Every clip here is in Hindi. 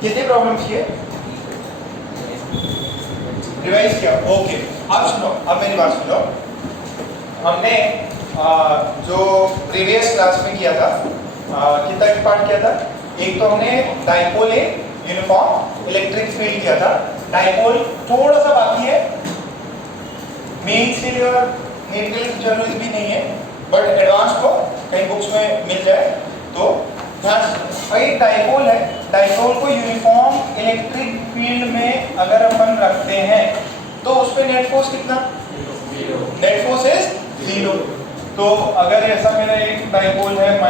कितनी प्रॉब्लम किए, रिवाइज किया। ओके अब सुनो, अब मेरी बात सुनो। हमने जो प्रीवियस क्लास में किया था कितना पार्ट किया था, एक तो हमने dipole in uniform electric field किया था। डाइपोल थोड़ा सा बाकी है, मेंस के लिए और नीट के लिए जरूरी भी नहीं है, बट एडवांस को कहीं बुक्स में मिल जाए तो एक डाइपोल है। डाइपोल को यूनिफॉर्म इलेक्ट्रिक फील्ड में अगर अपन रखते हैं तो उस पे नेट फोर्स कितना, नेट फोर्स इज 0। तो अगर ऐसा मेरा एक डाइपोल है -q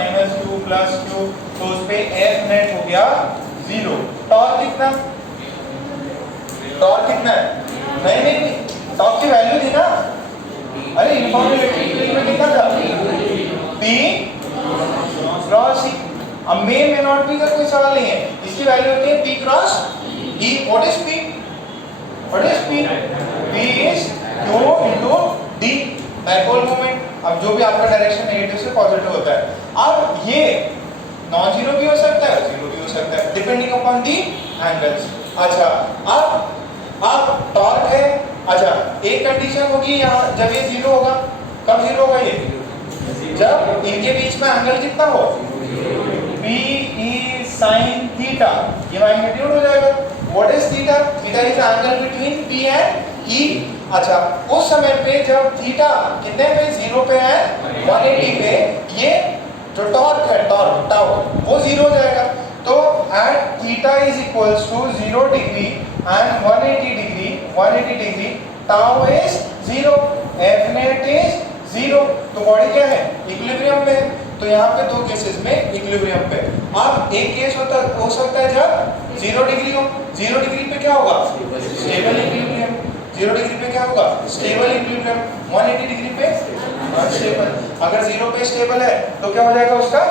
+ q, तो उस पे F नेट हो गया 0। टॉर्क कितना, टॉर्क कितना है, नहीं टॉर्क की वैल्यू थी ना, अरे यूनिफॉर्म इलेक्ट्रिक फील्ड में कितना था, P क्रॉस E। अब में नॉट बी का कोई सवाल नहीं है, इसकी वैल्यू होती है P cross E। What is P, what is P, P is Q into D dipole moment. अब जो भी आपका डायरेक्शन नेगेटिव से पॉजिटिव होता है, अब ये नॉन जीरो भी हो सकता है, जीरो भी हो सकता है, डिपेंडिंग अपॉन दी एंगल्स। अच्छा अब टॉर्क है। अच्छा एक कंडीशन होगी यहाँ, जब ये 0 होगा, कब 0 होगा ये, जब इनके बीच में एंगल कितना हो, P E sin थीटा, ये मैग्नीट्यूड हो जाएगा। What is theta, theta is angle between P and E। अच्छा उस समय पे जब थीटा कितने पे, 0 पे है, 180 पे, ये जो टॉर्क है, टॉर्क टाउ, वो 0 हो जाएगा। तो at theta is equals to 0 degree and 180 degree, tau is 0, F net is 0। तो बॉडी क्या है, इक्विलिब्रियम में है। तो यहाँ पे दो केसेस में इक्विलिब्रियम पे। अब एक केस हो सकता है जब 0 डिग्री हो, 0 डिग्री पे क्या होगा, स्टेबल इक्विलिब्रियम। 0 डिग्री पे क्या होगा, स्टेबल इक्विलिब्रियम। 180 डिग्री पे अनस्टेबल। अगर 0 पे स्टेबल है तो क्या हो जाएगा, उसका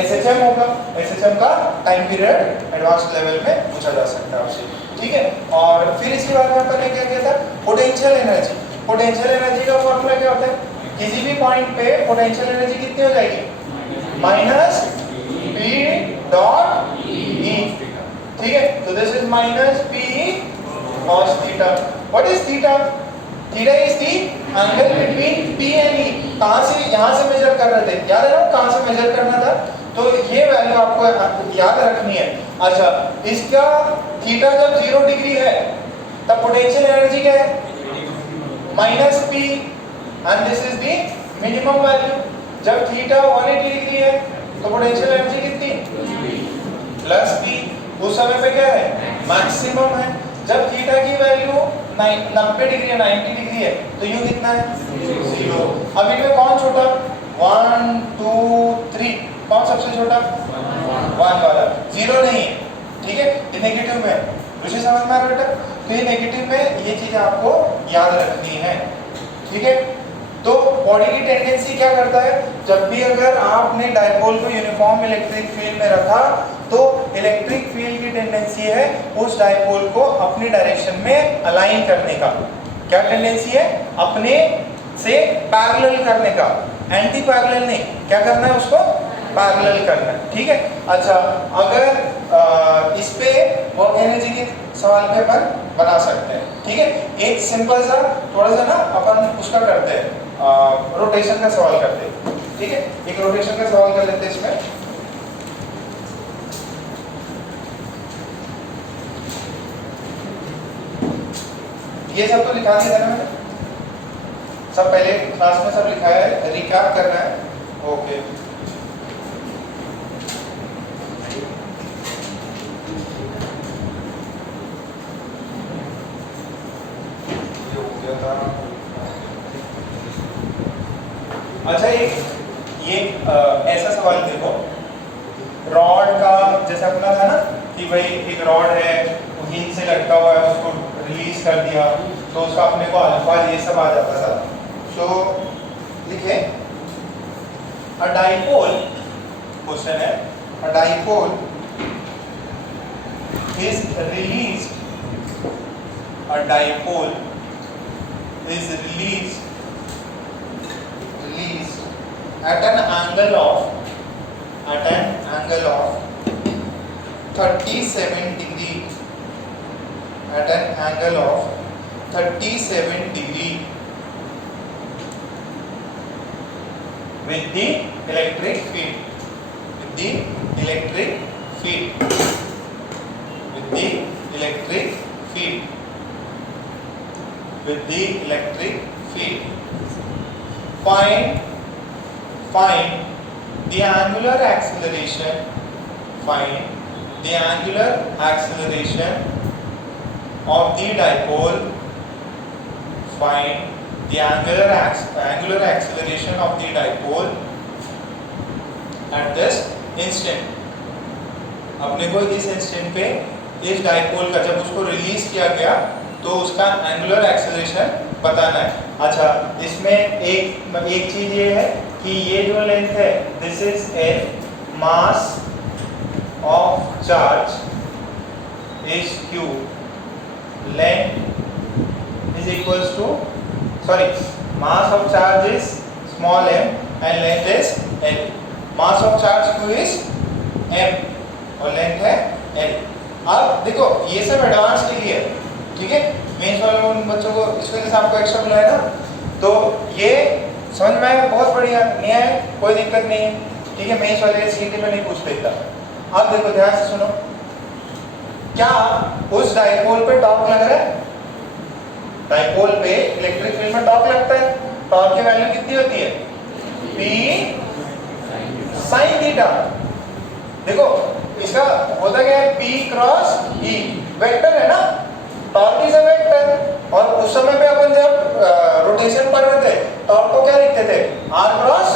SHM होगा। SHM का टाइम पीरियड एडवांस लेवल में पूछा जा सकता है आपसे, ठीक है। और फिर इसके बाद में अपन ने क्या किया था, पोटेंशियल एनर्जी। पोटेंशियल एनर्जी का फॉर्मूला क्या होता है, किसी भी पॉइंट पे पोटेंशियल एनर्जी कितनी हो जाएगी, -P डॉट E, ठीक है। तो this is -P cos theta. What is theta, theta is the angle between P and E। कहां से, यहां से मेजर कर रहे थे, याद है ना कहां से मेजर करना था, तो ये वैल्यू आपको याद रखनी है। अच्छा इसका थीटा जब 0 डिग्री है तब पोटेंशियल एनर्जी क्या है, -P and this is the minimum value. जब थीटा 180 डिग्री है तो पोटेंशियल एनर्जी कितनी, +P। उस समय पे क्या है, मैक्सिमम है। जब थीटा की वैल्यू 90 डिग्री है, 90 डिग्री है, तो यू कितना है, 0। अब इनमें कौन छोटा, 1 2 3, कौन सबसे छोटा, 1 वाला, 0 नहीं है, ठीक है। ये नेगेटिव में, मुझे समझ में आ रहा है बेटा। तो ये नेगेटिव में ये चीज आपको याद रखनी है, ठीक है। तो बॉडी की टेंडेंसी क्या करता है, जब भी अगर आपने डाइपोल को यूनिफॉर्म इलेक्ट्रिक फील्ड में रखा तो इलेक्ट्रिक फील्ड की टेंडेंसी है उस डाइपोल को अपनी डायरेक्शन में अलाइन करने का। क्या टेंडेंसी है, अपने से पैरेलल करने का, एंटी पैरेलल नहीं, क्या करना है उसको, पैरेलल करना है, ठीक है। अच्छा अगर इस पे वर्क एनर्जी के सवाल पे अपन बना सकते हैं, ठीक है। एक सिंपल सा थोड़ा सा ना अपन उसका करते हैं, रोटेशन का सवाल करते हैं, ठीक है। एक रोटेशन का सवाल कर लेते हैं इसमें। ये सब तो लिखा दिया था ना मैंने, सब पहले क्लास में सब लिखाया है, रिकैप करना है, ओके। अच्छा एक ये ऐसा सवाल देखो, रॉड का जैसा अपना था ना कि भाई एक रॉड है, वो हिंज से लटका हुआ है, उसको रिलीज कर दिया तो उसका अपने को अल्फा ये सब आ जाता था। तो लिखे अ डाइपोल, क्वेश्चन है अ dipole is released, a dipole is released at an angle of 37 degree, at an angle of 37 degree with the electric field, with the electric field, with the electric field, with the electric field. Find the angular acceleration. Find the angular acceleration of the dipole. Find the angular acceleration of the dipole at this instant. अपने को इस इंस्टेंट पे इस डाइपोल का जब उसको रिलीज किया गया तो उसका एंगुलर एक्सेलरेशन बताना है। अच्छा, इसमें एक चीज ये है कि ये जो लेंथ है this is L, mass of charge is Q, length is equals to mass of charge is small m and length is l. mass of charge q is m और length है l. अब देखो ये सब एडवांस के लिए है, ठीक है, मेंस वाले उन बच्चों को इस वजह से आपको एक्स्ट्रा मिला है ना, तो ये समझ में आया, बहुत बढ़िया, नहीं आया कोई दिक्कत नहीं है, ठीक है, मेंस वाले सीटी में नहीं पूछते इतना। अब देखो ध्यान से सुनो, क्या उस डाइपोल पे टॉर्क लग रहा है? डाइपोल पे इलेक्ट्रिक फील्ड में टॉर्क लगता है, टॉर्क की वैल्यू कितनी होती है? P sin theta. देखो इसका होता क्या है? P क्रॉस E, वेक्टर है ना, टॉर्क इज अ वेक्टर, और उस समय पे अपन जब रोटेशन पढ़ रहे थे टॉर्क को क्या लिखते थे? R cross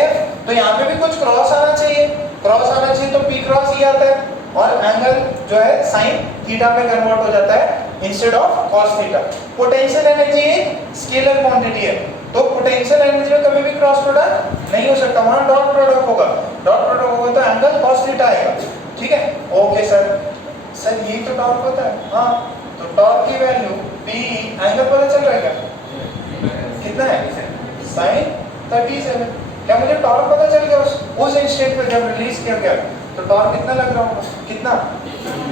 F। तो यहाँ पे भी कुछ क्रॉस आना चाहिए, क्रॉस आना चाहिए तो P क्रॉस E आता है, और एंगल जो है साइन थीटा में कन्वर्ट हो जाता है instead of cos theta. Potential energy एक स्केलर क्वांटिटी है, तो पोटेंशियल एनर्जी में कभी भी क्रॉस प्रोडक्ट नहीं हो सकता, वहां डॉट प्रोडक्ट होगा, डॉट प्रोडक्ट होगा तो एंगल कॉस थीटा आएगा, ठीक है। ओके सर ये तो टॉर्क होता है, हाँ, तो टॉर्क की वैल्यू P, एंगल पता चल रहा है क्या कितना है? sin 37। क्या मुझे टॉर्क पता चल गया उस इंस्टेंट पे जब रिलीज किया गया, तो टॉर्क कितना लग रहा होगा? कितना?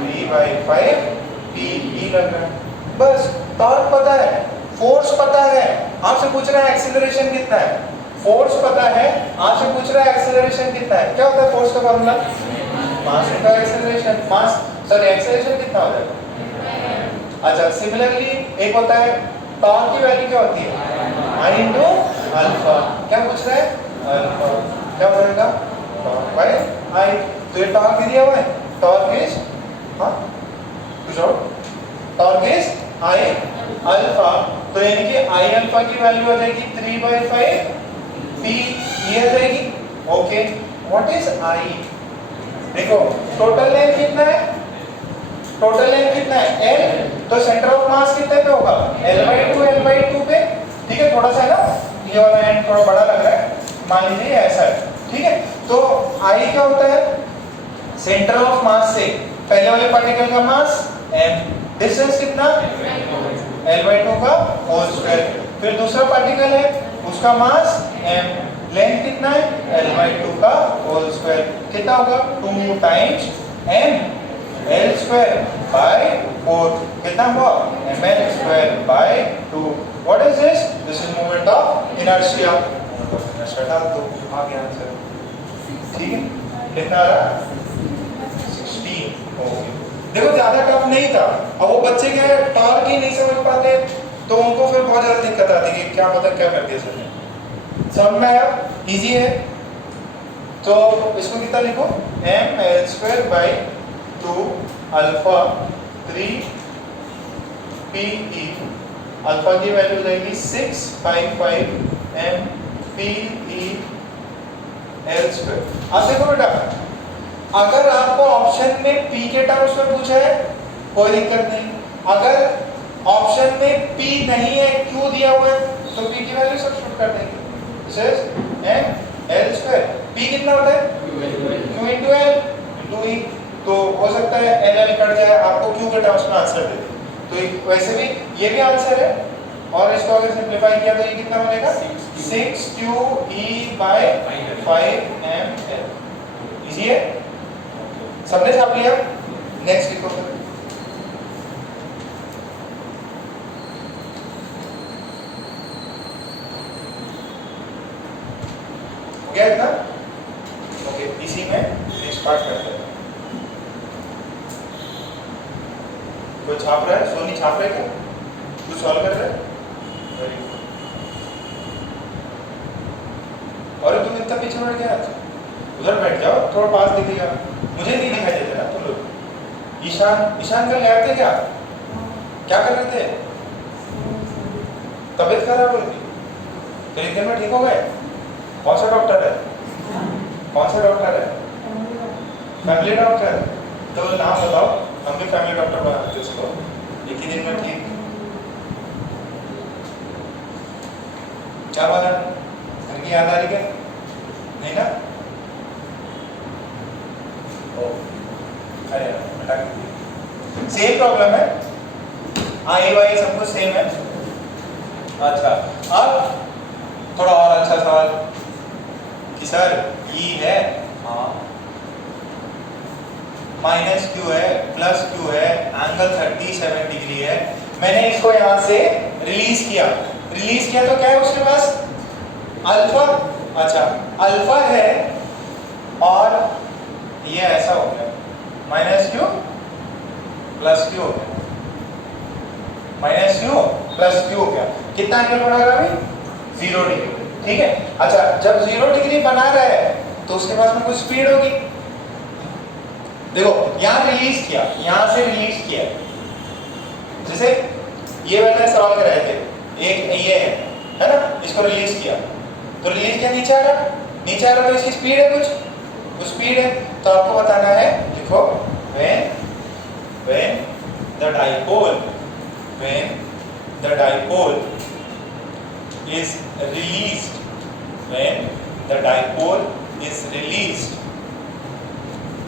P/5 PE लग रहा है, बस टॉर्क पता है, फोर्स पता है, आपसे पूछ रहा है एक्सीलरेशन कितना है, फोर्स पता है, आपसे पूछ रहा है एक्सीलरेशन कितना है। क्या होता है फोर्स का formula? Mass into acceleration, mass sorry acceleration कितना हो जाएगा? अच्छा, सिमिलरली एक होता है टॉर्क की वैल्यू क्या होती है? I into alpha. क्या पूछ रहा है? अल्फा। क्या बनेगा? Torque bye I। तो ये टॉर्क दिया हुआ है, टॉर्क इज कुछ और, टॉर्क इज I अल्फा, तो यानी कि I अल्फा की वैल्यू आ जाएगी 3/5 P ये आ जाएगी। Okay, what is I? देखो टोटल लेंथ कितना है? टोटल लेंथ कितना है? L, तो सेंटर ऑफ मास कितने पे होगा? L/2 पे, ठीक है, थोड़ा सा है ना, ये वाला एंड थोड़ा बड़ा लग रहा है, मान लीजिए ऐसा है, ठीक है। तो I क्या होता है? सेंटर ऑफ मास से पहले वाले पार्टिकल का मास m, डिस्टेंस कितना? L/2 का होल स्क्वायर, फिर दूसरा पार्टिकल है उसका मास m, लेंथ कितना है? L/2 का होल स्क्वायर, कितना होगा? 2 times m L square by 4, कितना हुआ? mL square by 2। What is this? This is moment of inertia. Inertia डाल दो, आ गया आंसर, ठीक है, कितना आ रहा? 16। ओके, देखो ज्यादा टफ नहीं था, अब वो बच्चे क्या टॉर्क ही नहीं समझ पाते तो उनको फिर बहुत ज्यादा दिक्कत आती है कि क्या पता क्या कर दिया सर ने। समझ में आया? इजी है, तो इसको कितना लिखो? mL square by 2 alpha 3 PE, alpha की वैल्यू जाएगी 655 m PE L स्क्वायर। अब देखो बेटा, अगर आपको ऑप्शन में P के टर्म्स में पूछा है कोई दिक्कत नहीं, अगर ऑप्शन में P नहीं है, Q दिया हुआ है, तो P की वैल्यू सब्स्टिट्यूट कर देंगे, this is m L square. P कितना होता है? Q into L into E, तो हो सकता है LL कट जाए, आपको Q के टर्म्स में आंसर दे दे, तो वैसे भी ये भी आंसर है, और इसको अगर सिंपलीफाई किया तो ये कितना बनेगा? 6QE/5mL। इजी है, सबने छाप लिया? नेक्स्ट लिखो फिर। हो गया इतना? ओके, इसी में नेक्स्ट पार्ट करते हैं। कोई छाप रहा है? सोनी छाप रहा है क्या? कुछ सॉल्व कर रहा है? Very good. और तुम इतना पीछे बढ़ गया, उधर बैठ जाओ, थोड़ा पास दिखेगा। मुझे नहीं दिखाई देता ना तुम लोग। ईशान कल गए थे क्या? क्या कर रहे थे? तबीयत खराब हो गई तो एक दिन में ठीक हो गए? कौन सा डॉक्टर है? कौन सा डॉक्टर है? Family doctor. तो नाम बताओ, हम भी फैमिली डॉक्टर बनाते उसको। एक ही दिन में ठीक? क्या बोला? घर की याद आ रही क्या? नहीं ना? अरे सेम प्रॉब्लम है, आई वाई सब कुछ सेम है। अच्छा, अब थोड़ा और अच्छा सवाल कि सर ई है, हाँ, माइनस क्यू है, प्लस क्यू है, एंगल 37 डिग्री है। मैंने इसको यहां से रिलीज किया तो क्या है उसके पास? अल्फा। अच्छा, अल्फा है और ये ऐसा हो गया, माइनस क्यू प्लस क्यू हो गया, माइनस क्यू प्लस क्यू हो गया। कितना एंगल बना रहा है अभी? 0 डिग्री। ठीक है। अच्छा, जब 0 डिग्री बना रहा है तो उसके पास में कुछ स्पीड होगी। देखो यहां रिलीज किया, यहां से रिलीज किया, जैसे ये वाला सवाल कर रहे थे, एक ये है ना, इसको रिलीज किया तो रिलीज किया, नीचे आ रहा तो इसकी स्पीड है, कुछ स्पीड है। तो आपको बताना है, लिखो when the dipole is released, when the dipole is released,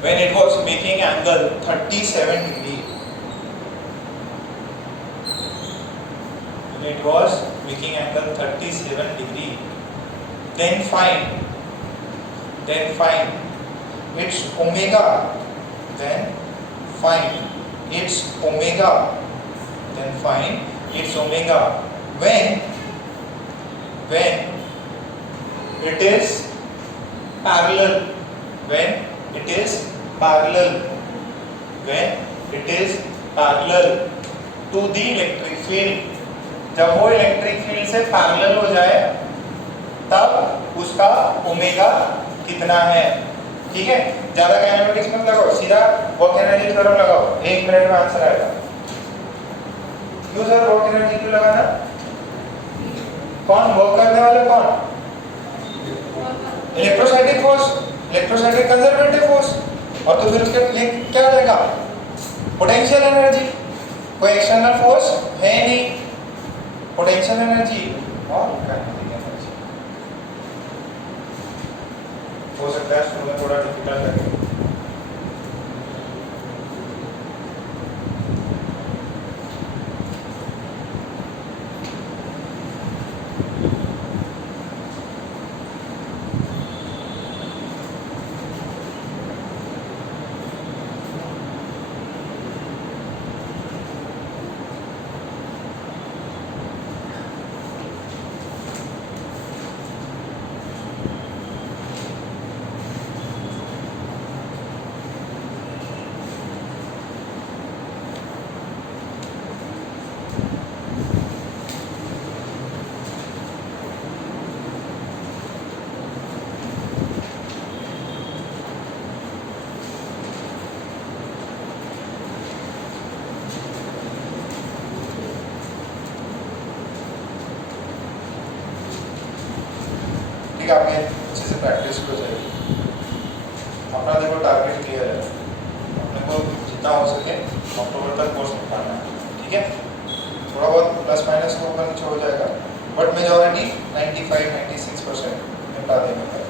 when it was making angle 37 degree, when it was making angle 37 degree, then find its omega, then find its omega when it is parallel, to the electric field। जब वो इलेक्ट्रिक फील्ड से पैरेलल हो जाए तब उसका ओमेगा कितना है। ठीक है, ज्यादा काइनेमेटिक्स मत लगाओ, सीधा वर्क एनर्जी थ्योरम लगाओ, 1 मिनट में आंसर आएगा। क्यों सर वर्क एनर्जी क्यों लगाना? कौन वर्क करने वाले? कौन? Electrostatic force, electrostatic conservative force. और तो फिर उसके लिए क्या रहेगा? Potential energy. कोई एक्सटर्नल फोर्स है नहीं, पोटेंशियल एनर्जी और काइनेटिक एनर्जी। हो सकता है शुरू में थोड़ा डिफिकल्ट लगे। आपके अच्छे से प्रैक्टिस हो जाएगी। अपना देखो टारगेट क्लियर है, अपने को जितना हो सके अक्टूबर तक कोर्स निकालना है। ठीक है, थोड़ा बहुत प्लस माइनस तो ऊपर नीचे हो जाएगा, बट मेजॉरिटी 95-96% निपटा देंगे।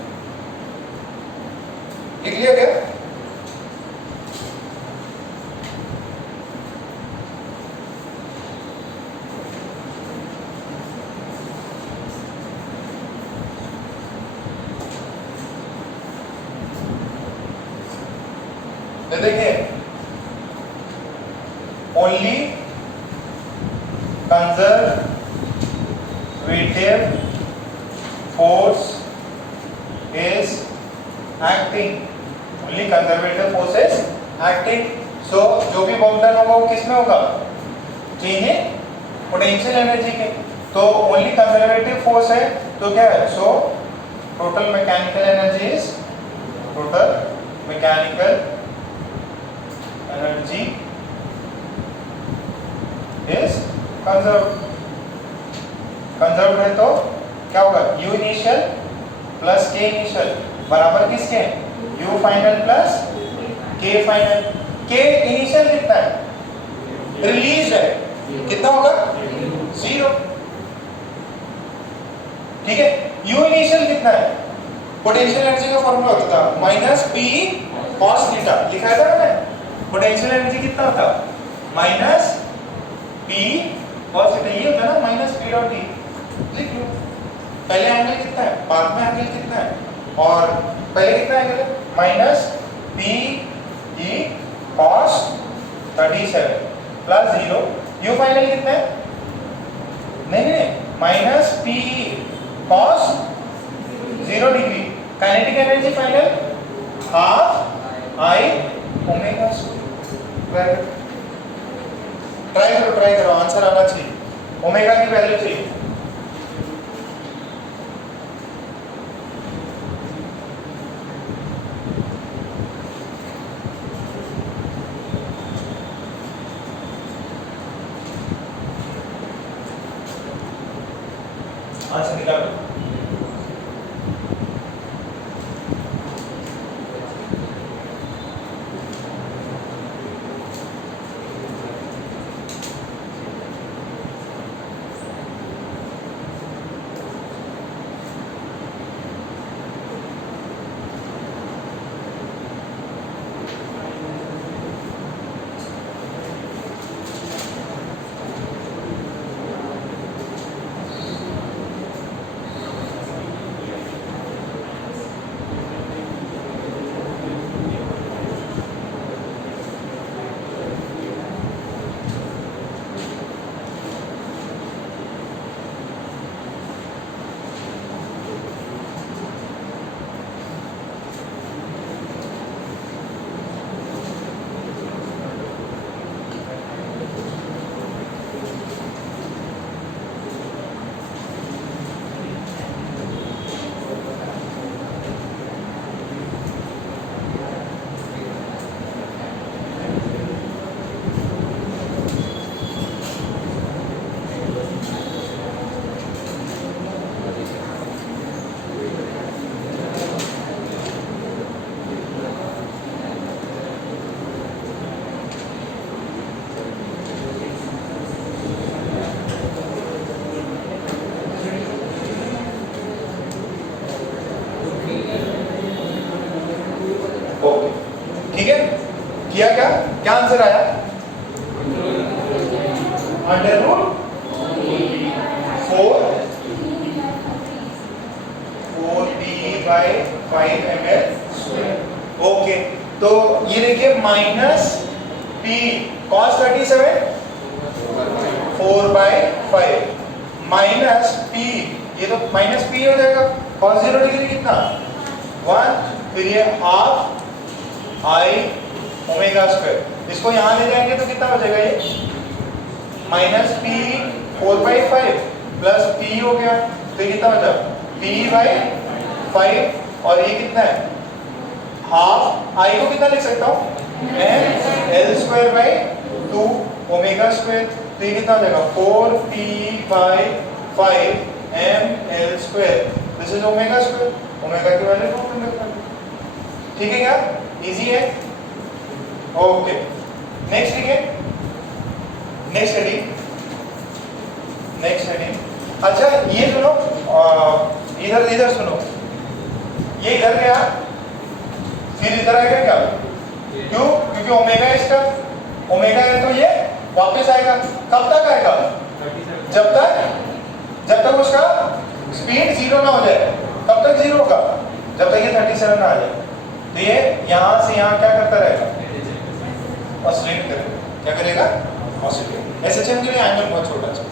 लिख लिया क्या? देखिए only conservative force is acting, only conservative force is acting. So जो भी वर्क डन होगा वो किस में होगा, चेंज इन पोटेंशियल एनर्जी के, तो ओनली कंजर्वेटिव फोर्स है तो क्या है, so total mechanical energy is, total mechanical energy is conserve है तो क्या होगा, यू इनिशियल प्लस के इनिशियल बराबर किसके, यू फाइनल प्लस के फाइनल। के इनिशियल कितना है, रिलीज है, कितना होगा, 0, ठीक है। यू इनिशियल कितना है, पोटेंशियल एनर्जी का फॉर्मूला होता था माइनस पी कॉस थीटा, लिखा था मैंने, पोटेंशियल एनर्जी कितना होता, माइनस पी कॉस थीटा, ये होता है ना माइनस पी डॉट टी, लिख लो। पहले एंगल कितना है, बाद में एंगल कितना है, और पहले कितना एंगल है, minus P E cos 37 plus 0, you final कितना है, नहीं minus P cos 0 degree, kinetic energy final half I omega square. Try करो आंसर आना चाहिए, ओमेगा की वैल्यू चाहिए। आंसर निकालो। ठीक है, किया क्या, क्या आंसर आया, अंडर रूट 4p/5ml। ओके, तो ये देखिए minus p cos 37 4/5 minus p, ये तो माइनस p हो जाएगा, cos 0 डिग्री कितना 1, फिर ये हाफ आई ओमेगा स्क्वायर, इसको यहाँ ले जाएंगे तो कितना बचेगा, ये माइनस p 4/5 प्लस p हो गया, तो ये कितना बचा p/5, और ये कितना है हाफ आई को कितना लिख सकता हूँ ml²/2 ओमेगा स्क्वायर, तो ये कितना हो जाएगा 4p/5 ml², this is omega square, omega की वैल्यू नोट कर लेते हैं, ठीक है, क्या इजी है। ओके, नेक्स्ट ठीक है, नेक्स्ट हेडिंग, अच्छा ये सुनो, इधर सुनो, ये इधर गया फिर इधर आएगा क्या, क्यों, क्योंकि ओमेगा इसका ओमेगा है तो ये वापस आएगा, कब तक आएगा, जब तक उसका स्पीड 0 ना हो जाए, कब तक 0 होगा, जब तक ये 37 ना आ जाए, तो ये यहां से यहां क्या करता रहेगा, ऑसिलेट करेगा, क्या करेगा, ऑसिलेट। एसएचएम के लिए एंगल बहुत छोटा चाहिए,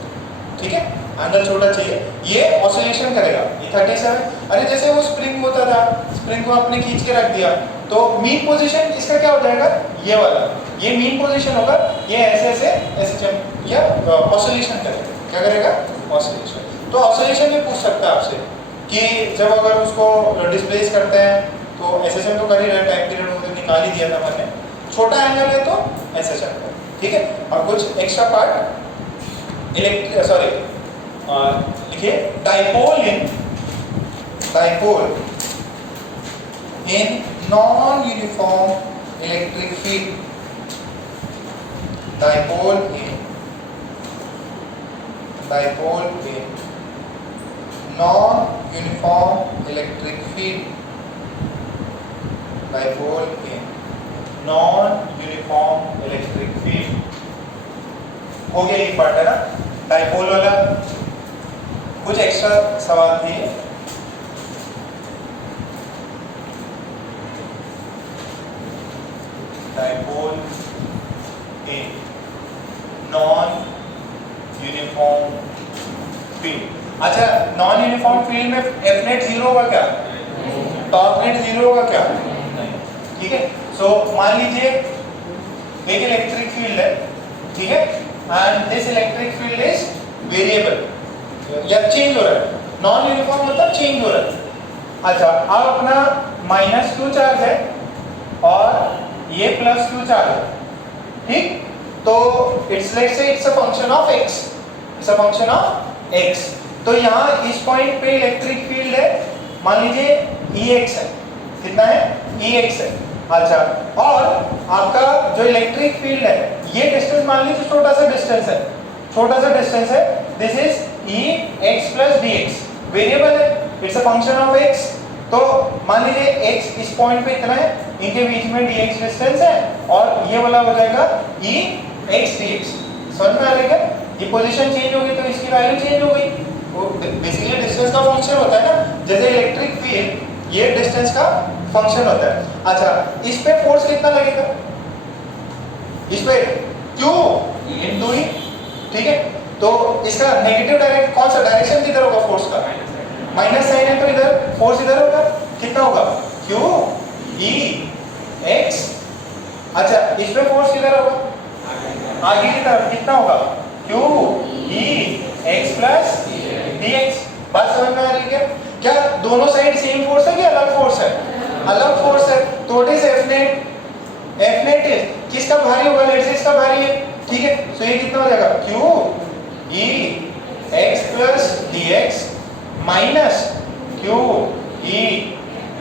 ठीक है, एंगल छोटा चाहिए, ये ऑसिलेशन करेगा। ये 37, अरे जैसे वो स्प्रिंग होता था, स्प्रिंग को आपने खींच के रख दिया तो मीन पोजीशन इसका क्या हो जाएगा, ये वाला, ये मीन पोजीशन होगा, ये ऐसे ऐसे एसएचएम या ऑसिलेशन करेगा। क्या करेगा, ऑसिलेशन। तो ऑसिलेशन में पूछ सकता है आपसे कि जब अगर उसको डिस्प्लेस करते हैं तो एसएचएम तो कर ही रहे, टाइम पीरियड वो तो निकाल ही दिया था मैंने, छोटा एंगल है तो एसएचएम का, ठीक है। और कुछ एक्स्ट्रा पार्ट लिखिए, dipole in non uniform electric field, dipole in non uniform electric field, dipole in non uniform electric field. हो गया एक पार्ट है ना डाइपोल वाला। कुछ एक्स्ट्रा सवाल थे, dipole in non uniform field. अच्छा, नॉन यूनिफॉर्म फील्ड में एफ नेट 0 होगा क्या, टॉर्क नेट 0 होगा क्या, ठीक है। सो मान लीजिए एक इलेक्ट्रिक फील्ड है, ठीक है, and this electric field is variable या चेंज हो रहा है, नॉन यूनिफॉर्म मतलब चेंज हो रहा है। अच्छा, अब अपना माइनस क्यू चार्ज है और ये प्लस क्यू चार्ज है, ठीक, तो it's let's say it's a function of x, it's a function of x। तो यहाँ इस पॉइंट पे इलेक्ट्रिक फील्ड है, मान लीजिए Ex है, कितना है, Ex है। अच्छा, और आपका जो इलेक्ट्रिक फील्ड है, ये डिस्टेंस मान लीजिए छोटा सा डिस्टेंस है, छोटा सा डिस्टेंस है, this is Ex plus dx, variable है, it's a function of x। तो मान लीजिए x इस पॉइंट पे इतना है, इनके बीच में dx डिस्टेंस है और ये वाला हो जाएगा Ex dx। समझ में आ रहा है, ये पोजीशन चेंज होगी तो इसकी वैल्यू चेंज हो गई। वो बेसिकली डिस्टेंस का फंक्शन होता है ना, जैसे इलेक्ट्रिक फील्ड ये डिस्टेंस का फंक्शन होता है। अच्छा, इस पे फोर्स कितना लगेगा, इस पे Q इनटू E, ठीक है। तो इसका नेगेटिव डायरेक्ट कौन सा डायरेक्शन किधर होगा फोर्स का, माइनस साइन है तो इधर फोर्स इधर होगा, कितना होगा Q E X। अच्छा, इस पे फोर्स किधर होगा, आगे की तरफ, कितना होगा Q E X plus dx। बात समझ में आ रही है क्या, दोनों साइड सेम फोर्स है कि अलग फोर्स है, अलग फोर्स है। तो what is F net is किसका भारी होगा, लेट्स से इसका भारी है, ठीक है। सो ये कितना हो जाएगा Q E X plus dx minus Q E,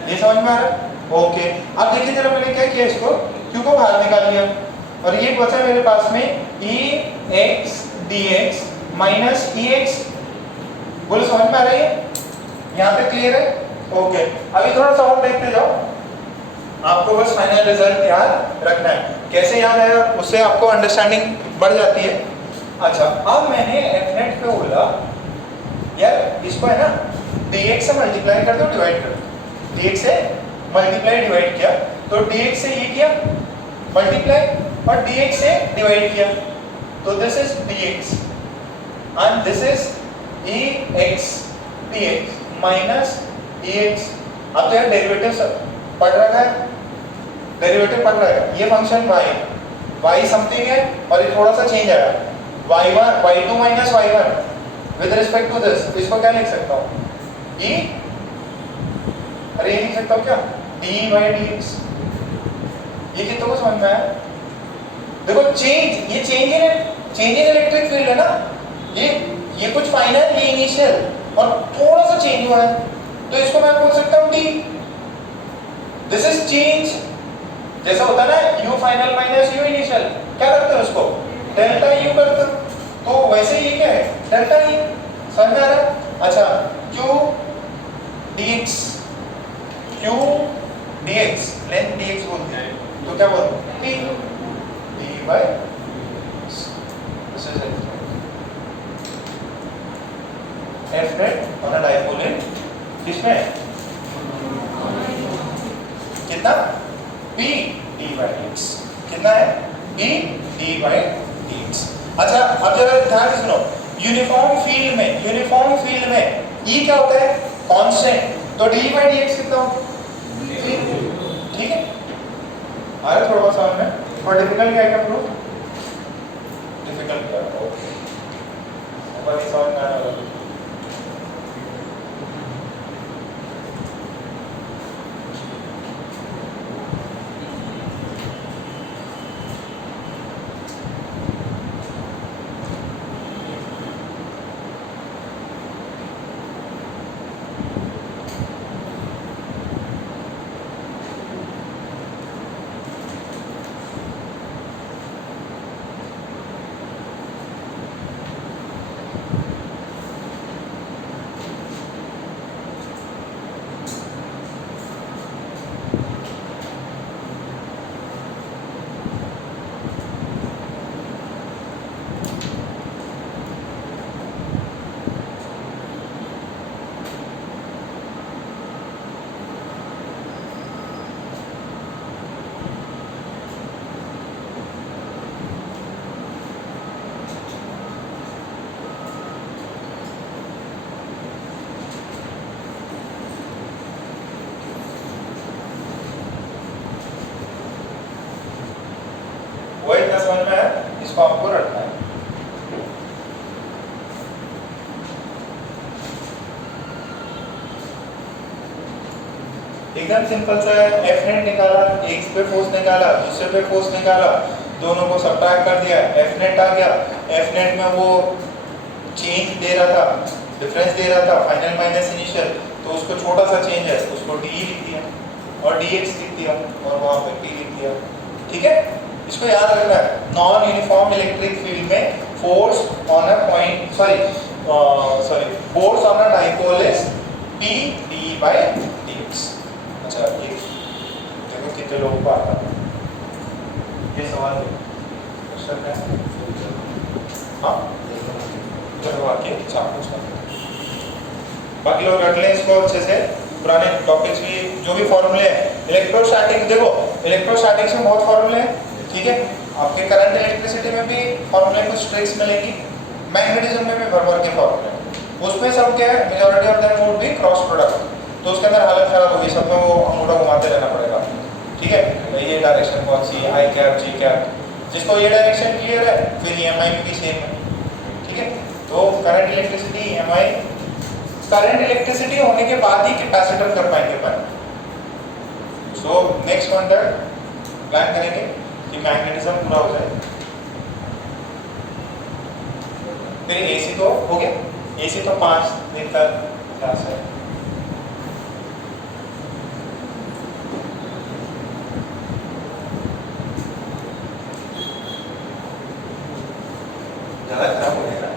ये समझ में आ रहा है, ओके। अब देखिए जरा मैंने क्या किया, इसको Q को बाहर निकाल दिया और ये बचा मेरे पास में Ex dx माइनस Ex। बोलो समझ में आ रही है, यहाँ पे क्लियर है, ओके। अभी थोड़ा सा और देखते जाओ, आपको बस फाइनल रिजल्ट याद रखना है। कैसे याद आया, उससे आपको अंडरस्टैंडिंग बढ़ जाती है। अच्छा, अब मैंने एफ नेट पे बोला यार इसको है ना dx से मल्टीप्लाई कर दो, डिवाइड कर दो, dx से मल्टीप्लाई डिवाइड किया तो dx से ये किया मल्टीप्लाई और dx से डिवाइड किया, तो this is dx and this is Ex dx minus Ex। अब तो यार डेरिवेटिव पढ़ रखा है, डेरिवेटिव पढ़ रहा है, ये फंक्शन y समथिंग है और ये थोड़ा सा चेंज आया, y2 minus y1 with respect to this, इसको क्या लिख सकता हूँ, e, अरे ये लिख सकता हूँ क्या, dy dx। ये कितनों को समझ में आया, देखो चेंज, ये चेंज इन इलेक्ट्रिक फील्ड है ना, ये कुछ फाइनल, ये इनिशियल और थोड़ा सा चेंज हुआ है, तो इसको मैं बोल सकता हूँ d, दिस इज चेंज। जैसा होता है ना u final minus u initial, क्या करते हो उसको डेल्टा u करते हो, तो वैसे ये क्या है डेल्टा u, समझ में आ रहा है। अच्छा, q dx, q dx, length dx बोलते हैं, तो क्या बोलते हैं d by this is F net on a dipole in किसमें कितना P d by x, कितना है P d by dx। अच्छा अब जरा ध्यान से सुनो, यूनिफॉर्म फील्ड में E क्या होता है? कांस्टेंट, तो dy by dx कितना होगा? ठीक है, आ रहा थोड़ा बहुत समझ में? और डिफिकल्ट क्या है प्रूफ? डिफिकल्ट क्या है? ओके, बाकी समझ में आ रहा है? वो इतना समझ में आया, इसको आपको रखना है। एकदम सिंपल सा है, एफ नेट निकाला, एक पे फोर्स निकाला, दूसरे पे फोर्स निकाला, दोनों को सबट्रैक्ट कर दिया, एफ नेट आ गया। एफ नेट में वो चेंज दे रहा था, डिफरेंस दे रहा था, फाइनल माइनस इनिशियल, तो उसको छोटा सा चेंज है, उसको डी लिख दिया और dx लिख दिया और वहां पे t लिख दिया। ठीक है, इसको याद रखना है। नॉन यूनिफॉर्म इलेक्ट्रिक फील्ड में force on a point force on a dipole is p d by dx। अच्छा ये देखो कितने लोगों को आता है ये सवाल, क्वेश्चन है हाँ करवा के छाप पूछना। बाकी लोग रट लें इसको अच्छे से, पुराने टॉपिक्स भी जो भी फॉर्मूले हैं। इलेक्ट्रोस्टैटिक देखो, इलेक्ट्रोस्टैटिक्स में बहुत फॉर्मूले हैं, ठीक है। आपके करंट इलेक्ट्रिसिटी में भी फॉर्मूले कुछ ट्रिक्स मिलेंगी, मैग्नेटिज्म में भी भर के फॉर्मूले। उसमें सब क्या है, majority of them would be cross product, तो उसके अंदर हालत खराब होगी, सब में वो अंगूठा घुमाते रहना पड़ेगा। ठीक है, ये डायरेक्शन कौन सी, आई कैप जी कैप, जिसको ये डायरेक्शन क्लियर है फिर EMI में भी सेम है। ठीक है, तो current electricity EMI, current electricity होने के बाद ही कैपेसिटर कर पाएंगे अपन। सो नेक्स्ट वन प्लान करेंगे कि मैग्नेटिज्म पूरा हो जाए। फिर AC तो हो गया, AC तो 5 दिन का क्लास है। ज़्यादा खराब हो जाएगा।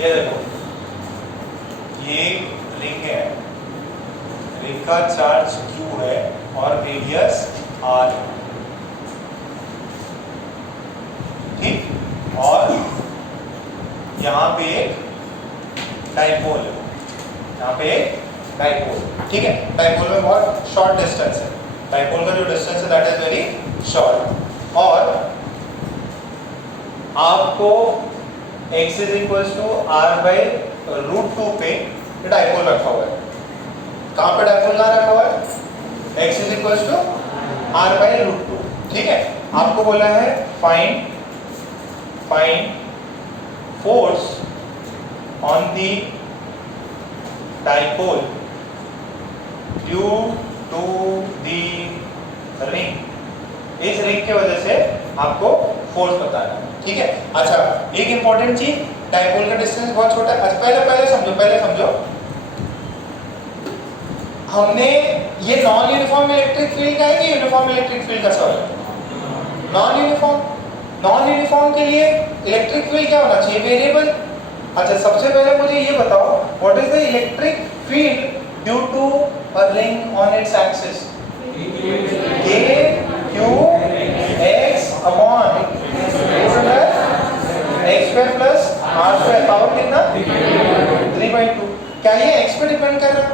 ये देखो, ये रिंग है, रिंग का चार्ज Q है और रेडियस R है, ठीक। और यहाँ पे एक डाइपोल है, यहाँ पे एक डाइपोल, ठीक है। डाइपोल में बहुत शॉर्ट डिस्टेंस है, डाइपोल का जो डिस्टेंस है दैट इज वेरी शॉर्ट। और आपको x is equal to r by √2 पे डाइपोल रखा हुआ है। कहाँ पे डाइपोल कहाँ रखा हुआ है? x is equal to r by √2, ठीक है। आपको बोला है find force on the dipole due to the ring. इस रिंग की वजह से आपको फोर्स बताना है, ठीक है। अच्छा, एक इंपॉर्टेंट चीज, डाइपोल का डिस्टेंस बहुत छोटा है। पहले समझो हमने ये नॉन यूनिफॉर्म इलेक्ट्रिक फील्ड का है कि यूनिफॉर्म इलेक्ट्रिक फील्ड का सवाल है? नॉन यूनिफॉर्म के लिए इलेक्ट्रिक फील्ड क्या होना चाहिए? वेरिएबल। अच्छा, सबसे पहले मुझे ये बताओ, what is the electric field due to a ring on its axis? K Q X upon x square plus r square, power कितना? 3/2। क्या ये x पे डिपेंड कर रहा है?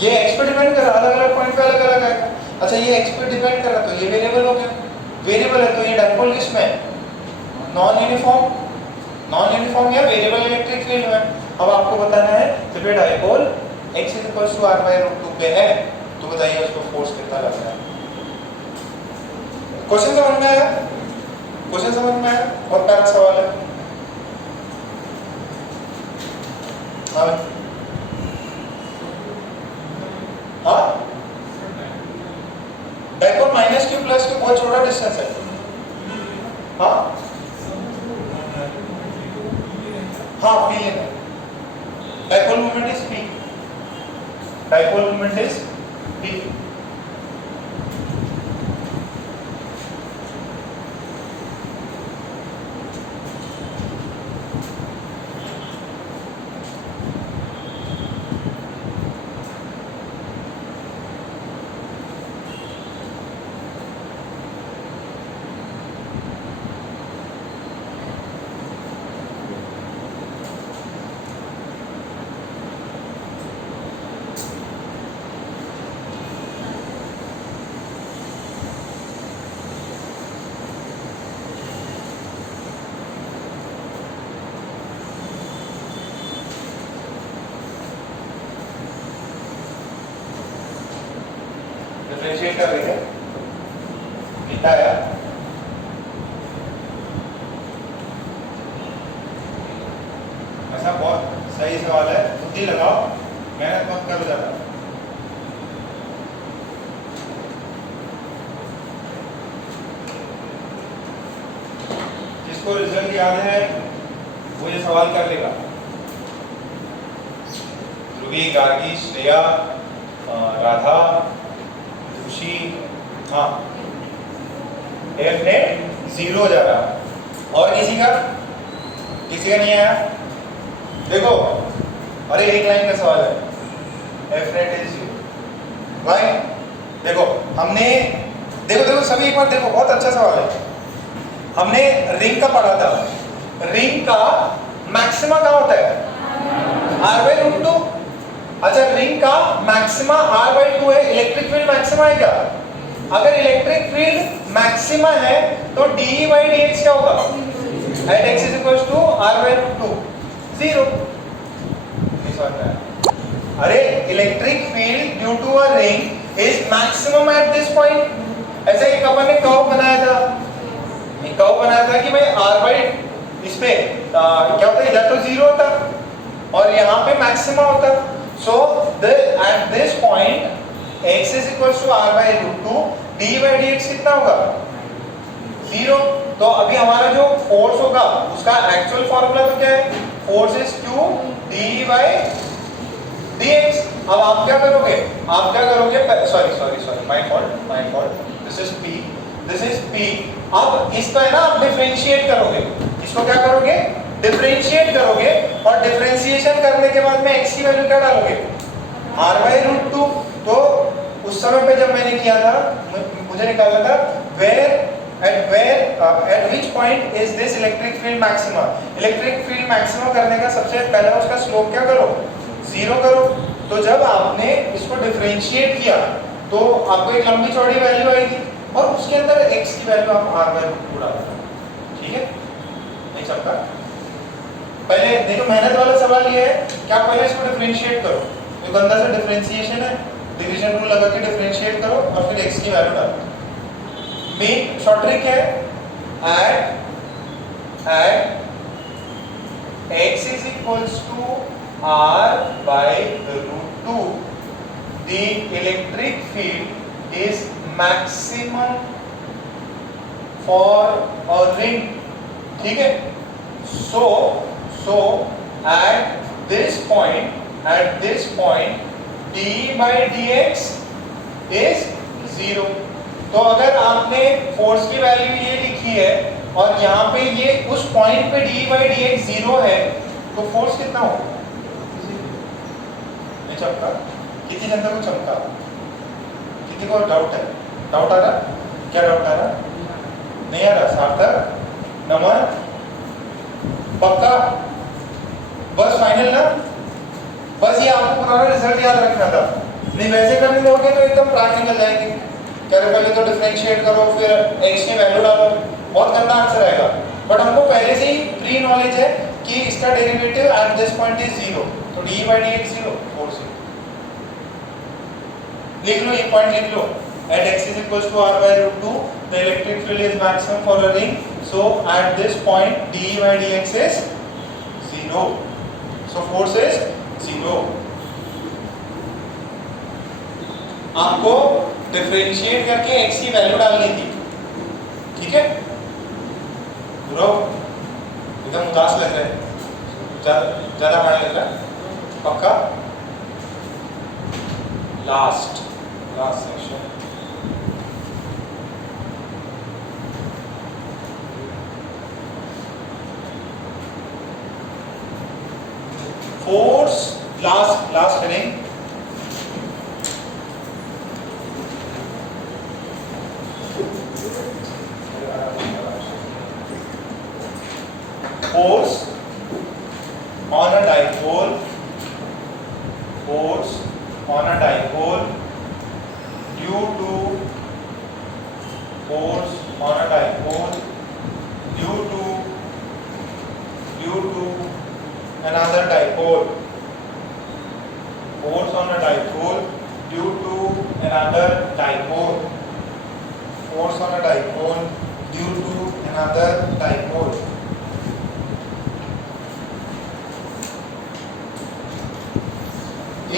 ये x पे डिपेंड कर रहा है, अलग अलग पॉइंट पे अलग अलग आएगा। अच्छा ये x पे डिपेंड कर रहा तो ये वेरिएबल हो गया, वेरिएबल है तो ये डाइपोल किसमें है? नॉन यूनिफॉर्म या वेरिएबल इलेक्ट्रिक फील्ड में। अब आपको बताना है जब ये डाइपोल x r/√2 पे है तो बताइए उसको फोर्स कितना लग रहा है। क्वेश्चन समझ में आया? क्वेश्चन समझ में आया? बहुत प्यारा सवाल है। हाँ हाँ dipole minus Q plus Q बहुत छोटा डिस्टेंस है। हाँ हाँ पी लेना, dipole moment is P, dipole moment is P. Differentiate कर रही है कितना आया? ऐसा बहुत सही सवाल है, बुद्धि लगाओ, मेहनत मत करो ज्यादा। जिसको रिजल्ट याद है वो ये सवाल कर लेगा। ध्रुवी, गार्गी, श्रेया, राधा, खुशी, हाँ एफ नेट 0 हो जा रहा। और किसी का नहीं आया? देखो अरे एक लाइन का सवाल है, एफ नेट इज 0 भाई। देखो हमने देखो सभी एक बार देखो, बहुत अच्छा सवाल है। हमने रिंग का पढ़ा था, रिंग का मैक्सिमा क्या होता है? r/√2। अच्छा रिंग का मैक्सिमा r/2 है, इलेक्ट्रिक फील्ड मैक्सिमा है क्या? अगर इलेक्ट्रिक फील्ड मैक्सिमा है तो dE/dx क्या होगा? at x = r/√2 0। अरे electric field due to a ring is maximum at this point. ऐसे एक अपन ने कर्व बनाया था कि भाई r/ इस पे क्या होता है, इधर तो 0 होता और यहाँ पे मैक्सिमा होता। So at this point x = r/√2, d/dx कितना होगा? 0। तो अभी हमारा जो फोर्स होगा उसका एक्चुअल फॉर्मूला तो क्या है? Force is q d/dx। अब आप क्या करोगे? Sorry my fault, this is p। अब इसका है ना आप डिफरेंशिएट करोगे, इसको क्या करोगे? डिफरेंशिएट करोगे और डिफरेंशिएशन करने के बाद में x की वैल्यू क्या डालोगे? r/√2। तो उस समय पे जब मैंने किया था मुझे निकालना था at which point is this electric field maxima। Electric field maxima करने का सबसे पहले उसका स्लोप क्या करो? 0 करो। तो जब आपने इसको डिफरेंशिएट किया तो आपको एक लंबी चौड़ी वैल्यू आएगी और उसके अंदर x की वैल्यू आप r/√2 डाल दो। ठीक है, नहीं चलता। पहले देखो मेहनत वाला सवाल ये है कि आप पहले इसको डिफरेंशिएट करो, जो गंदा सा डिफरेंशिएशन है, डिवीजन रूल लगा के डिफरेंशिएट करो और फिर x की वैल्यू डालो। मेन शॉर्ट ट्रिक है at x = r/√2 the electric field is maximum for a ring। ठीक है, so at this point d/dx is 0। तो अगर आपने फोर्स की वैल्यू ये लिखी है और यहाँ पे ये उस पॉइंट पे d/dx 0 है तो फोर्स कितना होगा? नहीं चमका? कितनी जनता को चमका? कितनी को डाउट है? डाउट आ रहा? क्या डाउट आ रहा? नहीं आ रहा? सार्थक, नमन, पक्का? बस फाइनल ना? बस ये आपको पुराना रिजल्ट याद रखना था। नहीं वैसे करने दोगे तो एकदम प्राण निकल जाएगी। कह रहे पहले तो डिफरेंशिएट करो फिर x की वैल्यू डालो, बहुत गंदा आंसर आएगा। बट हमको पहले से ही प्री नॉलेज है कि इसका derivative eight this point is 0, तो dy/dx 0 4c। लिख लो, ये पॉइंट लिख लो। At x is equals to r/√2, the electric field is maximum for a ring. So at this point dy/dx is 0. So force is 0. आपको डिफरेंशिएट करके x की वैल्यू डालनी थी, ठीक है? ब्रो एकदम उदास लग रहा है, ज्यादा हार्ड लग रहा है पक्का? Last section force, last heading force on a dipole, force on a dipole due to force on a dipole due to another dipole, force on a dipole due to another dipole, force on a dipole due to another dipole।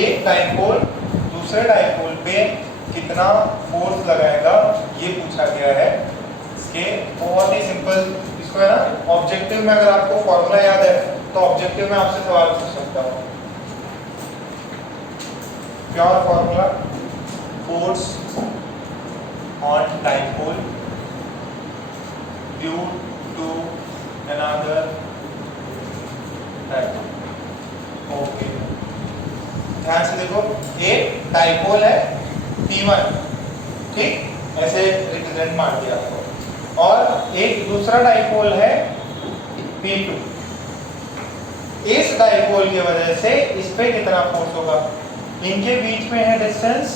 एक डाइपोल दूसरे डाइपोल पे कितना फोर्स लगाएगा ये पूछा गया है। इसके बहुत ही सिंपल, इसको है ना ऑब्जेक्टिव में, अगर आपको फॉर्मूला याद है तो ऑब्जेक्टिव में आपसे सवाल पूछ सकता हूँ। Pure formula, force on dipole due to another dipole. Okay, ध्यान से देखो, एक डाइपोल है P1, ठीक, ऐसे रिप्रेजेंट मान दिया आपको, और एक दूसरा डाइपोल है P2। इस डाइपोल की वजह से इस पे कितना फोर्स होगा? इनके बीच में है डिस्टेंस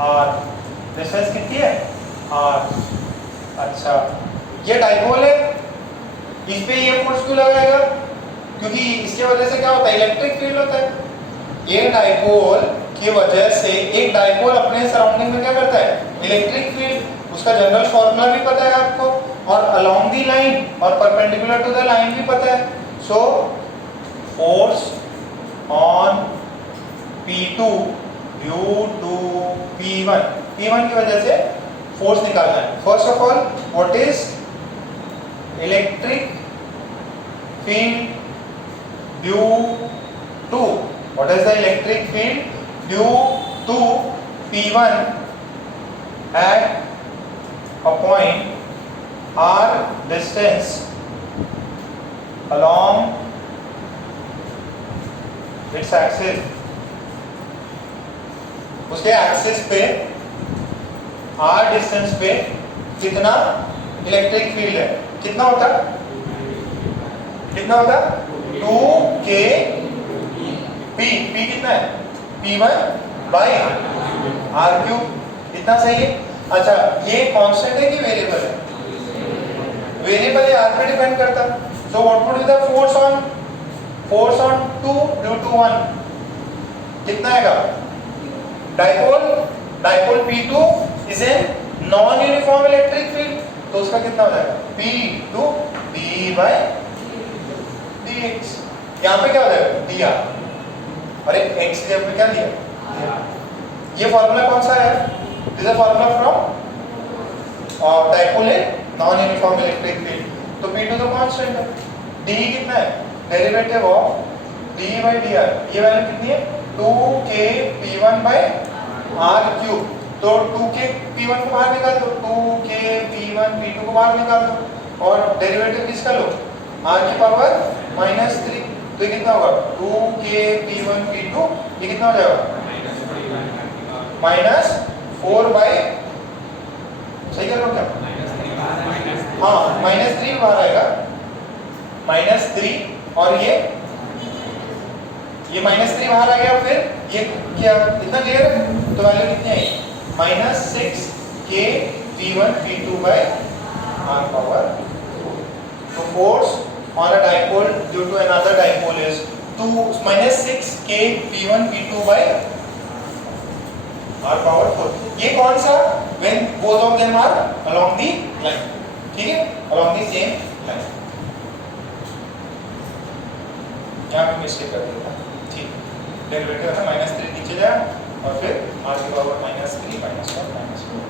r, डिस्टेंस कितनी है r। अच्छा, ये डाइपोल है, इस पे ये फोर्स क्यों लगाएगा? क्योंकि इसके वजह से क्या होता है? इलेक्ट्रिक फील्ड होता है। एक डाइपोल की वजह से, एक डाइपोल अपने सराउंडिंग में क्या करता है? Electric field. उसका जनरल फॉर्मूला भी पता है आपको, और अलोंग दी लाइन और परपेंडिकुलर टू द लाइन भी पता है। So force on P2 due to P1, P1 की वजह से फोर्स निकालना है। First of all, what is electric field due to, what is the electric field due to P1 at a point r distance along its axis। उसके एक्सिस पे r डिस्टेंस पे कितना इलेक्ट्रिक फील्ड है? कितना होता? 2k P कितना है? P1/r3, इतना सही है। अच्छा, ये कांस्टेंट है कि वेरिएबल है? वेरिएबल है, r पे डिपेंड करता। So what would be the force on 2 due to 1? कितना आएगा? Dipole P2 is a non uniform electric field, तो उसका कितना हो जाएगा? P2 d/dx। यहाँ पे क्या हो जाएगा? dr, अरे x की जगह पे क्या लिया? ये फॉर्मूला कौन सा है? This is formula from dipole है नॉन यूनिफॉर्म इलेक्ट्रिक फील्ड। तो P2 तो कांस्टेंट है, d कितना है? डेरिवेटिव ऑफ d/dr, ये वैल्यू कितनी है? 2k P1/r3। तो 2k P1 को बाहर निकाल दो, 2k P1 P2 को बाहर निकाल दो, और डेरिवेटिव किसका लो? r की पावर -3। तो ये कितना होगा? 2k P1 P2, ये कितना हो जाएगा? -4/, सही कर लो क्या? हाँ, -3 बाहर आएगा, -3, और ये ये -3 बाहर आ गया, फिर ये क्या इतना क्लियर है? तो वैल्यू कितनी आई? -6 k v1 v2 by r power 4. तो force on a dipole due to another dipole is -6 k v1 v2 by r power 4. ये कौन सा? when both of them are along the line. ठीक है, along the same line. यहाँ पे मिस्टेक कर दिया था. ठीक, डेरिवेटिव है -3 नीचे जाए और फिर r की पावर -3 -1 -4.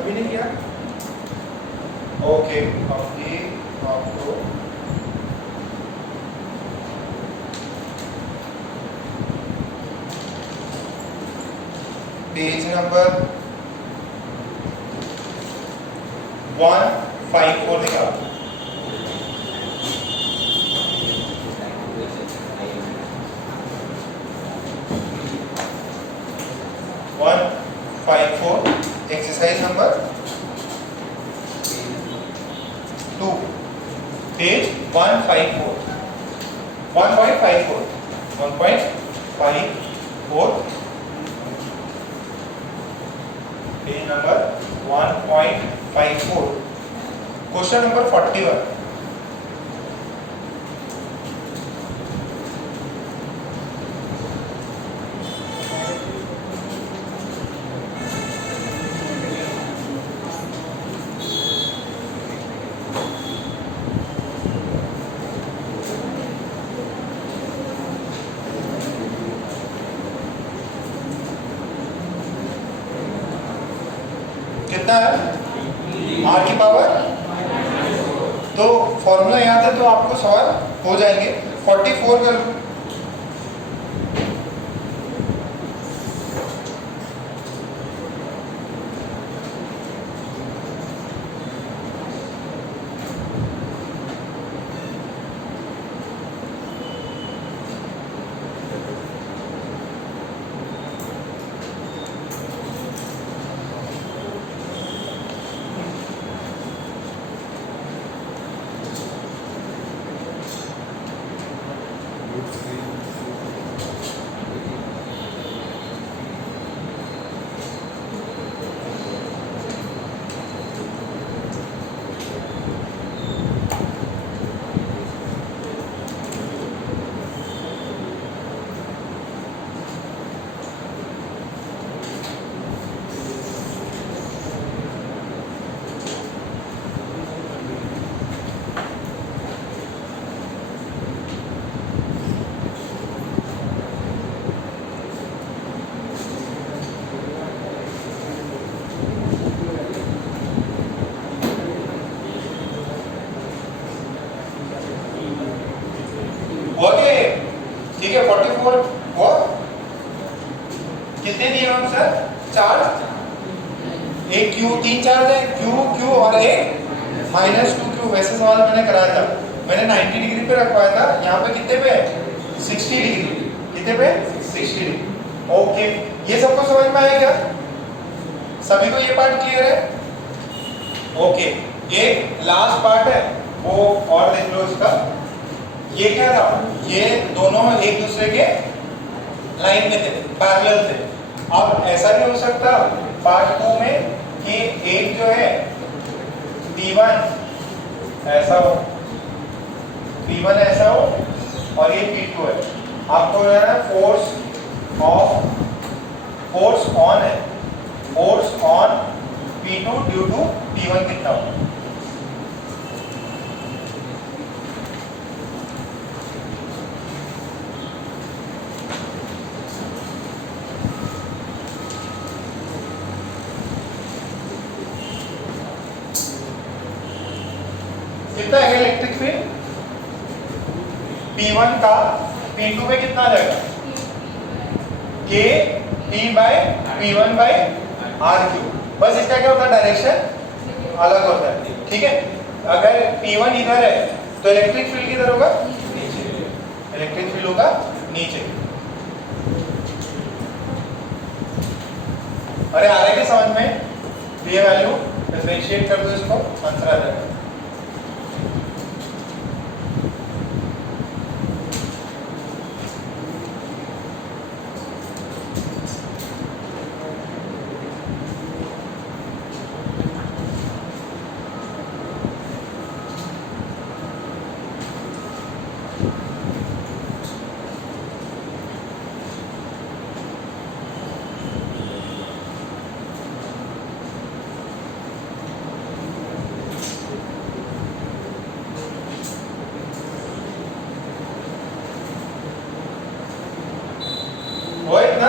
अभी नहीं किया? ओके, अभी आपको पेज नंबर 154 निकालो. Exercise number 2, page 154 1.54 page number 1.54 question number 41. कितना है? r की पावर, तो फॉर्मूला याद है तो आपको सवाल हो जाएंगे. 44 कर लो. ठीक है 44 और कितने दिए हम सर? चार्ज, एक क्यू, तीन चार्ज है, क्यू क्यू और एक -2q। वैसे सवाल मैंने कराया था, मैंने 90 डिग्री पे रखवाया था, यहाँ पे कितने पे है? 60 डिग्री। कितने पे? 60 डिग्री। ओके, ये सबको समझ में आया क्या? सभी को ये पार्ट क्लियर है? ओके, एक लास्ट पार्ट है वो और देख लो इसका। ये क्या था? ये दोनों एक दूसरे के लाइन में थे, पैरेलल थे। अब ऐसा भी हो सकता पार्ट 2 में कि एक जो है P1 ऐसा हो, P1 ऐसा हो और ये P2 है। आपको है ना फोर्स ऑन है, force on P2 due to P1 कितना हो? कितना है इलेक्ट्रिक फील्ड? P1 का P2 पे कितना आ जाएगा? K P by P1 by RQ। बस इसका क्या होता है? डायरेक्शन अलग होता है, ठीक है। अगर P1 इधर है तो इलेक्ट्रिक फील्ड किधर होगा? नीचे। इलेक्ट्रिक फील्ड होगा नीचे। अरे आ रहा है क्या समझ में? ये वैल्यू डिफरेंशिएट कर दो इसको, आंसर आ जाएगा। वो इतना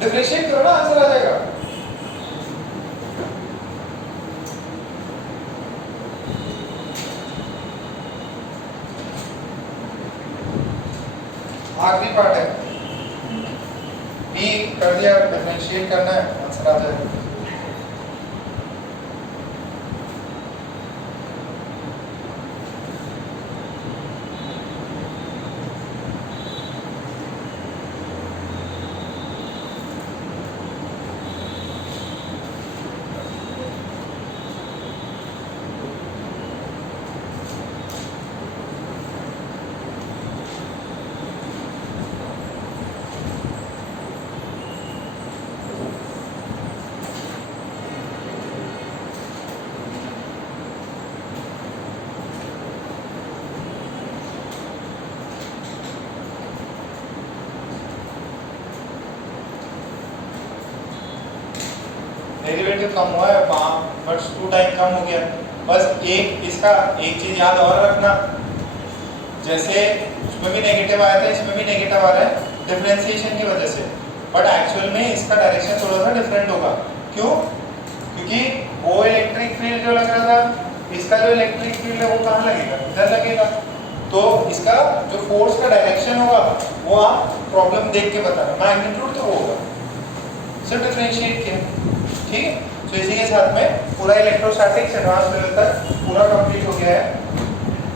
डिफरेंशिएट करो ना, आंसर आ जाएगा। आखिरी पार्ट है, बी कर दिया, डिफरेंशिएट करना है, आंसर आ जाएगा। डेरिवेटिव कम हुआ है, बट 2 टाइम कम हो गया। बस एक इसका एक चीज याद और रखना, जैसे उसमें भी नेगेटिव आया था, इसमें भी नेगेटिव आ रहा है डिफरेंशिएशन की वजह से, बट एक्चुअल में इसका डायरेक्शन थोड़ा सा डिफरेंट होगा। क्यों? क्योंकि वो इलेक्ट्रिक फील्ड जो लग रहा था, इसका जो इलेक्ट्रिक फील्ड है वो कहाँ लगेगा? इधर लगेगा। तो इसका जो फोर्स का डायरेक्शन होगा वो आप प्रॉब्लम देख के बताना, मैग्नीट्यूड तो होगा, सिर्फ डिफरेंशिएट किया, ठीक है। तो इसी के साथ में पूरा इलेक्ट्रोस्टैटिक्स एडवांस लेवल तक पूरा कंप्लीट हो गया है।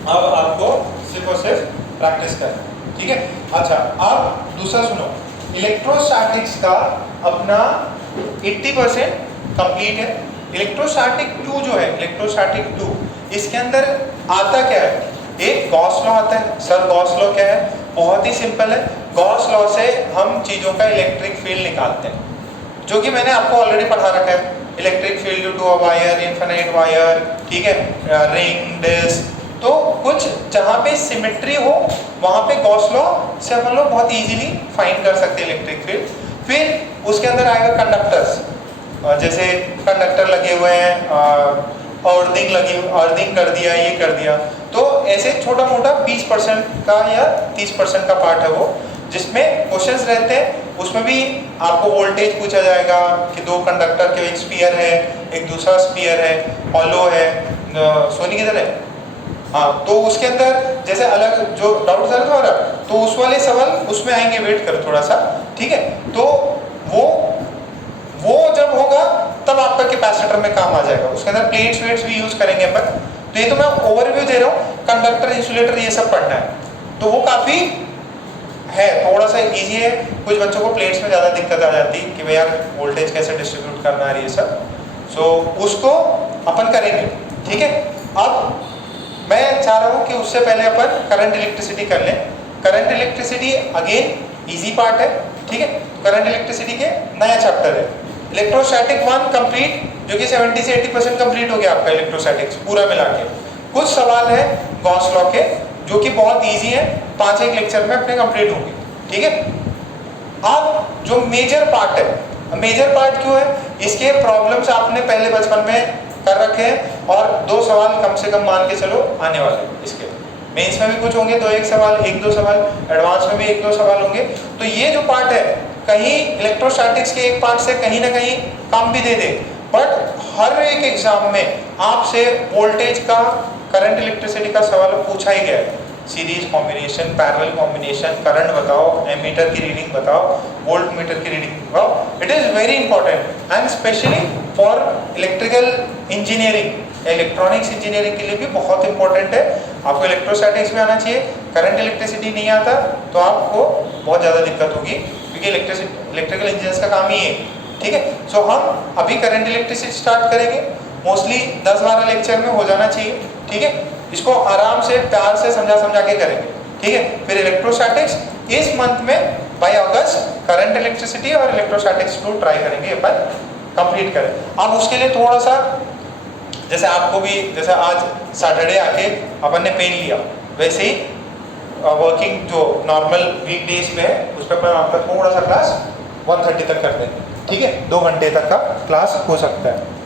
अब आपको सिर्फ और सिर्फ प्रैक्टिस करना है, ठीक है। अच्छा, अब दूसरा सुनो, इलेक्ट्रोस्टैटिक्स का अपना 80% कंप्लीट है। इलेक्ट्रोस्टैटिक 2 जो है, इलेक्ट्रोस्टैटिक 2, इसके अंदर आता क्या है? एक गॉस लॉ आता है। सर गॉस लॉ क्या है? बहुत ही सिंपल है। गॉस लॉ से हम चीज़ों का इलेक्ट्रिक फील्ड निकालते हैं, जो कि मैंने आपको ऑलरेडी पढ़ा रखा है। Electric field to a wire, infinite wire, ठीक है, रिंग, डिस्क। तो कुछ जहाँ पे सिमेट्री हो वहाँ पे गॉस लॉ से हम लोग बहुत इजीली फाइंड कर सकते हैं इलेक्ट्रिक फील्ड। फिर उसके अंदर आएगा कंडक्टर्स, जैसे कंडक्टर लगे हुए हैं, अर्थिंग कर दिया, ये कर दिया। तो ऐसे छोटा मोटा 20% का या 30% का पार्ट है वो, जिसमें क्वेश्चंस रहते हैं। उसमें भी आपको वोल्टेज पूछा जाएगा कि 2 कंडक्टर के, एक स्फीयर है, एक दूसरा स्फीयर है, हॉलो है। सोनी किधर है? हाँ, तो उसके अंदर जैसे अलग जो डाउट था तुम्हारा, तो उस वाले सवाल उसमें आएंगे, वेट करो थोड़ा सा, ठीक है। तो वो जब होगा तब आपका कैपेसिटर में काम आ जाएगा, उसके अंदर प्लेट्स वेट्स भी यूज करेंगे अपन। तो ये तो मैं ओवरव्यू दे रहा हूँ, कंडक्टर इंसुलेटर ये सब पढ़ना है, तो वो काफी है, थोड़ा सा इजी है। कुछ बच्चों को प्लेट्स में ज़्यादा दिक्कत आ जाती कि भाई यार वोल्टेज कैसे डिस्ट्रीब्यूट करना है ये सब, सो उसको अपन करेंगे, ठीक है। अब मैं चाह रहा हूँ कि उससे पहले अपन करंट इलेक्ट्रिसिटी कर लें। Current electricity again easy part है, ठीक है। करंट इलेक्ट्रिसिटी के नया चैप्टर है इलेक्ट्रोस्टैटिक 1 कंप्लीट, जो कि 70 से 80% कंप्लीट हो गया आपका इलेक्ट्रोस्टैटिक्स पूरा मिला के। कुछ सवाल है गॉस लॉ के जो कि बहुत इजी है, 5-1 लेक्चर में अपने कंप्लीट होंगे, ठीक है। अब जो मेजर पार्ट है, मेजर पार्ट क्यों है, इसके प्रॉब्लम्स आपने पहले बचपन में कर रखे हैं और 2 सवाल कम से कम मान के चलो आने वाले हैं इसके। मेंस में भी कुछ होंगे 2-1 सवाल, 1-2 सवाल, एडवांस में भी 1-2 सवाल होंगे। तो ये जो पार्ट है कहीं इलेक्ट्रोस्टैटिक्स के एक पार्ट से कहीं ना कहीं काम भी दे दे, बट हर एक एग्जाम में आपसे वोल्टेज का, करंट इलेक्ट्रिसिटी का सवाल पूछा ही गया है। Series combination, parallel combination, current बताओ, एमीटर की रीडिंग बताओ, वोल्ट मीटर की रीडिंग बताओ। It is very important and specially for electrical engineering, electronics engineering के लिए भी बहुत इंपॉर्टेंट है। आपको इलेक्ट्रोस्टैटिक्स में आना चाहिए, करंट इलेक्ट्रिसिटी नहीं आता तो आपको बहुत ज़्यादा दिक्कत होगी, क्योंकि इलेक्ट्रिकल इंजीनियर्स का काम ही है, ठीक है। सो हम अभी करंट इलेक्ट्रिसिटी स्टार्ट करेंगे, मोस्टली 10-12 लेक्चर में हो जाना चाहिए, ठीक है। इसको आराम से प्यार से समझा के करेंगे, ठीक है। फिर इलेक्ट्रोस्टैटिक्स इस मंथ में बाय अगस्त करंट इलेक्ट्रिसिटी और इलेक्ट्रोस्टैटिक्स 2 ट्राई करेंगे अपन कंप्लीट करें। अब उसके लिए थोड़ा सा जैसे आपको भी, जैसे आज सैटरडे आके अपन ने पेन लिया, वैसे ही वर्किंग जो नॉर्मल वीक डेज में है उस पर अपन आपका थोड़ा सा क्लास 1:30 तक कर देंगे, ठीक है। 2 घंटे तक का क्लास हो सकता है।